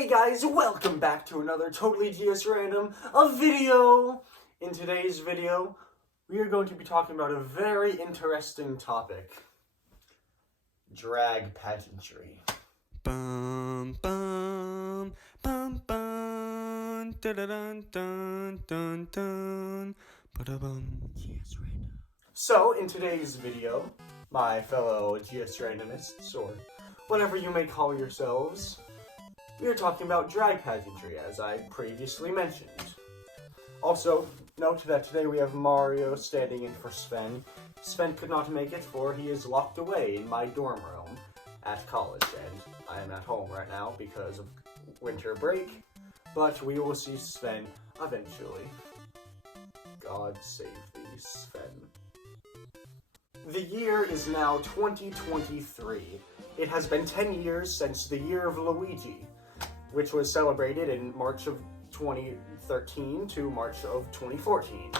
Hey guys, welcome back to another Totally GS Random, video! In today's video, we are going to be talking about a very interesting topic. Drag pageantry. Bum bum bum bum dun dun dun dun dun ba-da-bum. GS Random. So, in today's video, my fellow GS Randomists, or whatever you may call yourselves, we are talking about drag pageantry, as I previously mentioned. Also, note that today we have Mario standing in for Sven. Sven could not make it, for he is locked away in my dorm room at college, and I am at home right now because of winter break, but we will see Sven eventually. God save thee, Sven. The year is now 2023. It has been 10 years since the year of Luigi, which was celebrated in March of 2013 to March of 2014.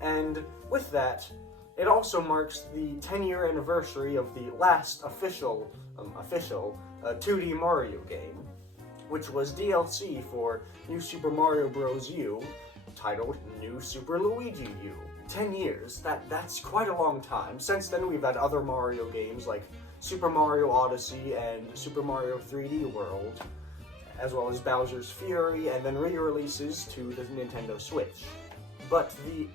And with that, it also marks the 10-year anniversary of the last official 2D Mario game, which was DLC for New Super Mario Bros. U, titled New Super Luigi U. 10 years, that's quite a long time. Since then, we've had other Mario games like Super Mario Odyssey and Super Mario 3D World, as well as Bowser's Fury, and then re-releases to the Nintendo Switch. But the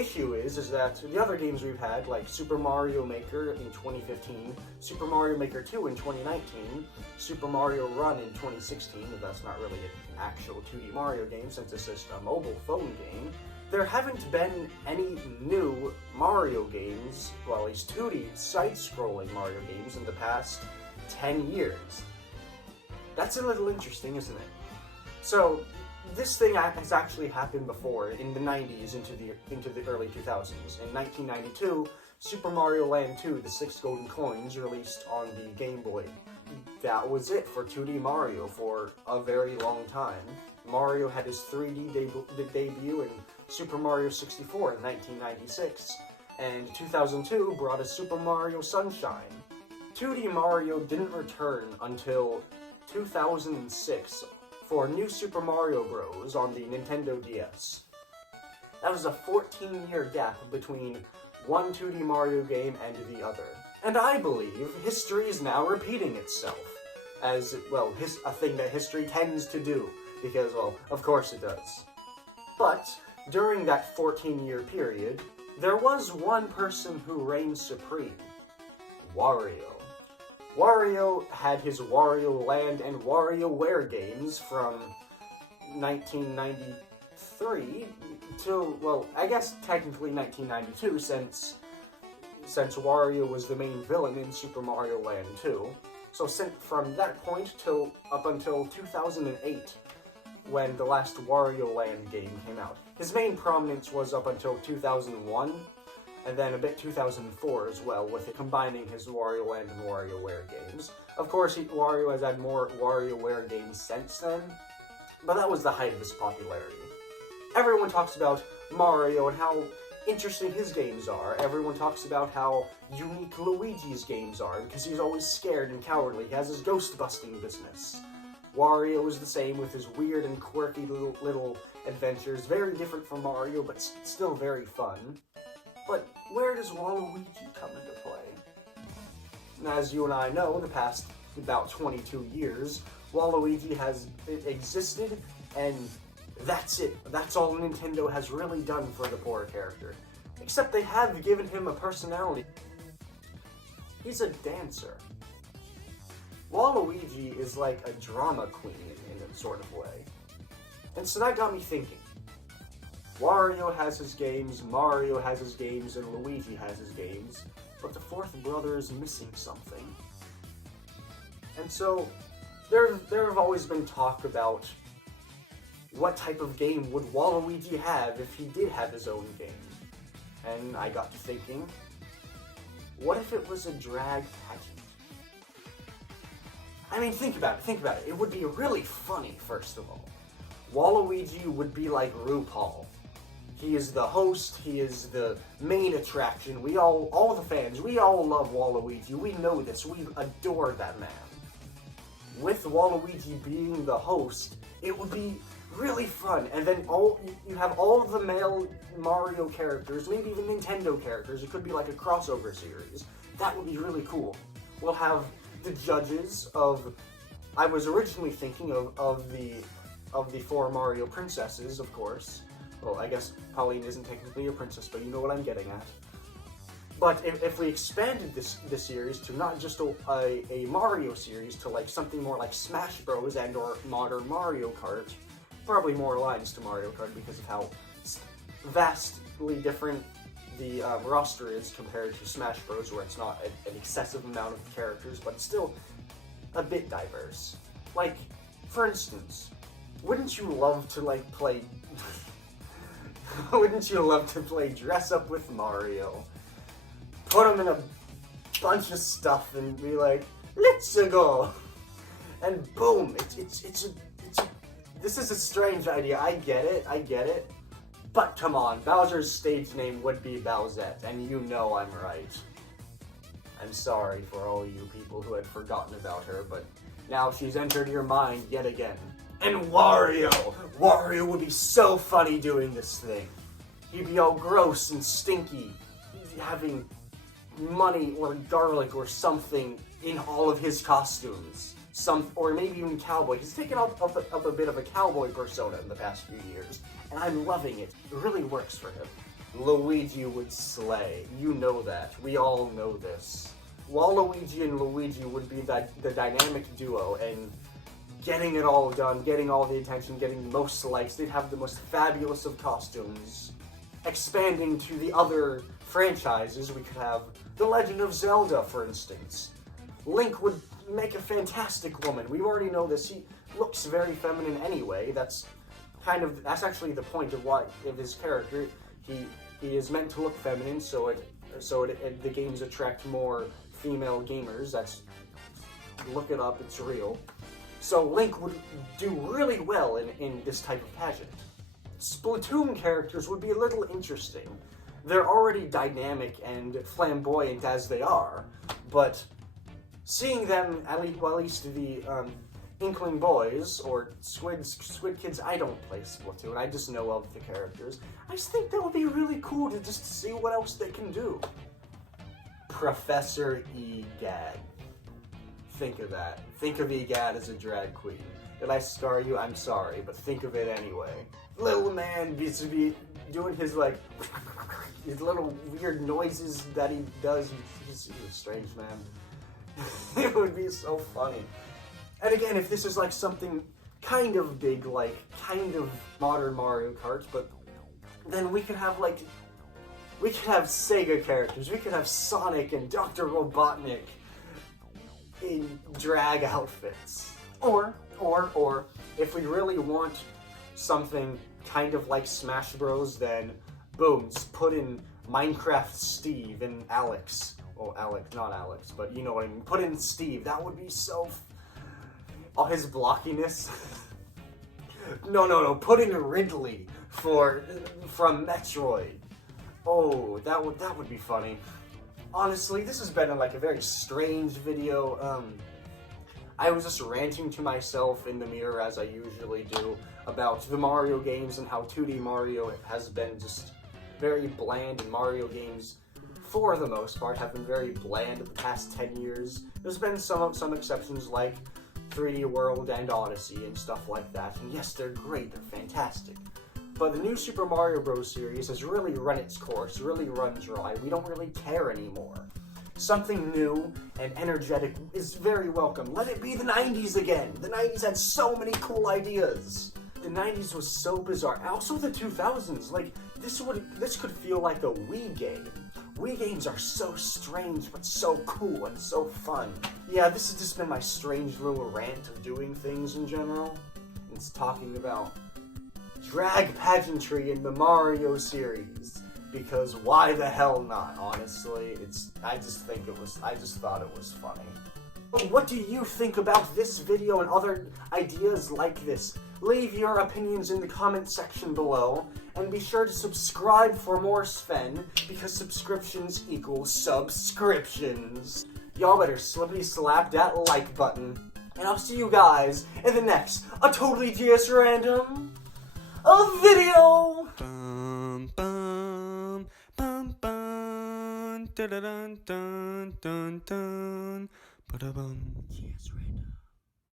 issue is that the other games we've had, like Super Mario Maker in 2015, Super Mario Maker 2 in 2019, Super Mario Run in 2016, and that's not really an actual 2D Mario game since it's just a mobile phone game, there haven't been any new Mario games, well at least 2D side-scrolling Mario games in the past 10 years. That's a little interesting, isn't it? So, this thing has actually happened before in the 90s into the early 2000s. In 1992, Super Mario Land 2, The Six Golden Coins, released on the Game Boy. That was it for 2D Mario for a very long time. Mario had his 3D debut in Super Mario 64 in 1996, and 2002 brought us Super Mario Sunshine. 2D Mario didn't return until 2006 for New Super Mario Bros. On the Nintendo DS. That was a 14-year gap between one 2D Mario game and the other. And I believe history is now repeating itself. As, well, a thing that history tends to do. Because, well, of course it does. But, during that 14-year period, there was one person who reigned supreme. Wario. Wario had his Wario Land and WarioWare games from 1993 till, well, I guess technically 1992 since Wario was the main villain in Super Mario Land 2. So from that point up until 2008, when the last Wario Land game came out. His main prominence was up until 2001, and then a bit 2004 as well, with it combining his Wario Land and WarioWare games. Of course, Wario has had more WarioWare games since then, but that was the height of his popularity. Everyone talks about Mario and how interesting his games are. Everyone talks about how unique Luigi's games are, because he's always scared and cowardly. He has his ghost-busting business. Wario is the same with his weird and quirky little adventures, very different from Mario, but still very fun. But where does Waluigi come into play? As you and I know, the past about 22 years, Waluigi has existed, and that's it. That's all Nintendo has really done for the poor character. Except they have given him a personality. He's a dancer. Waluigi is like a drama queen in a sort of way. And so that got me thinking. Wario has his games, Mario has his games, and Luigi has his games, but the fourth brother is missing something. And so, there have always been talk about what type of game would Waluigi have if he did have his own game. And I got to thinking, what if it was a drag pageant? I mean, think about it. It would be really funny, first of all. Waluigi would be like RuPaul. He is the host, he is the main attraction. All the fans, we all love Waluigi. We know this, we adore that man. with Waluigi being the host, it would be really fun. And then you have all of the male Mario characters, maybe even Nintendo characters. It could be like a crossover series. That would be really cool. We'll have the judges of. I was originally thinking of the 4 Mario princesses, of course. Well, I guess Pauline isn't technically a princess, but you know what I'm getting at. But if we expanded this series to not just a Mario series, to like something more like Smash Bros. And or modern Mario Kart, probably more lines to Mario Kart because of how vastly different the roster is compared to Smash Bros. Where it's not an excessive amount of characters, but it's still a bit diverse. Like, for instance, wouldn't you love to like play... wouldn't you love to play Dress Up with Mario? Put him in a bunch of stuff and be like, let's go! And boom, this is a strange idea, I get it. But come on, Bowser's stage name would be Bowsette, and you know I'm right. I'm sorry for all you people who had forgotten about her, but now she's entered your mind yet again. And Wario! Wario would be so funny doing this thing. He'd be all gross and stinky, having money or garlic or something in all of his costumes. Or maybe even cowboy. He's taken up a bit of a cowboy persona in the past few years, and I'm loving it. It really works for him. Luigi would slay. You know that. We all know this. Waluigi and Luigi would be the dynamic duo, and getting it all done, getting all the attention, getting the most likes. They'd have the most fabulous of costumes. Expanding to the other franchises, we could have The Legend of Zelda, for instance. Link would make a fantastic woman. We already know this. He looks very feminine anyway. That's actually the point of his character. He is meant to look feminine, so the games attract more female gamers. Look it up, it's real. So Link would do really well in this type of pageant. Splatoon characters would be a little interesting. They're already dynamic and flamboyant as they are, but seeing them, at least the Inkling Boys, or Squid Kids, I don't play Splatoon, I just know of the characters. I just think that would be really cool to just see what else they can do. Professor Egad. Think of that. Think of Egad as a drag queen. Did I scar you? I'm sorry, but think of it anyway. Little man be doing his his little weird noises that he does. He's a strange man. It would be so funny. And again, if this is like something kind of big, like kind of modern Mario Kart, but then we could have Sega characters. We could have Sonic and Dr. Robotnik in drag outfits. Or if we really want something kind of like Smash Bros, then boom, just put in Minecraft Steve and Alex. Oh, not Alex, but you know what I mean. Put in Steve. That would be so... all his blockiness. No. Put in Ridley from Metroid. Oh, that would be funny. Honestly, this has been a very strange video. I was just ranting to myself in the mirror, as I usually do, about the Mario games and how 2D Mario has been just very bland, and Mario games, for the most part, have been very bland the past 10 years. There's been some exceptions like 3D World and Odyssey and stuff like that, and yes, they're great, they're fantastic. But the new Super Mario Bros. Series has really run its course, really run dry. We don't really care anymore. Something new and energetic is very welcome. Let it be the 90s again. The 90s had so many cool ideas. The 90s was so bizarre. Also the 2000s. This could feel like a Wii game. Wii games are so strange, but so cool and so fun. Yeah, this has just been my strange little rant of doing things in general. It's talking about drag pageantry in the Mario series. Because why the hell not, honestly? I just thought it was funny. What do you think about this video and other ideas like this? Leave your opinions in the comment section below, and be sure to subscribe for more Sven, because subscriptions equal subscriptions. Y'all better slippity slap that like button. And I'll see you guys in the next A Totally GS Random video. Bum bum bum bum da da dun dun dun dun ba da bum. GS Random.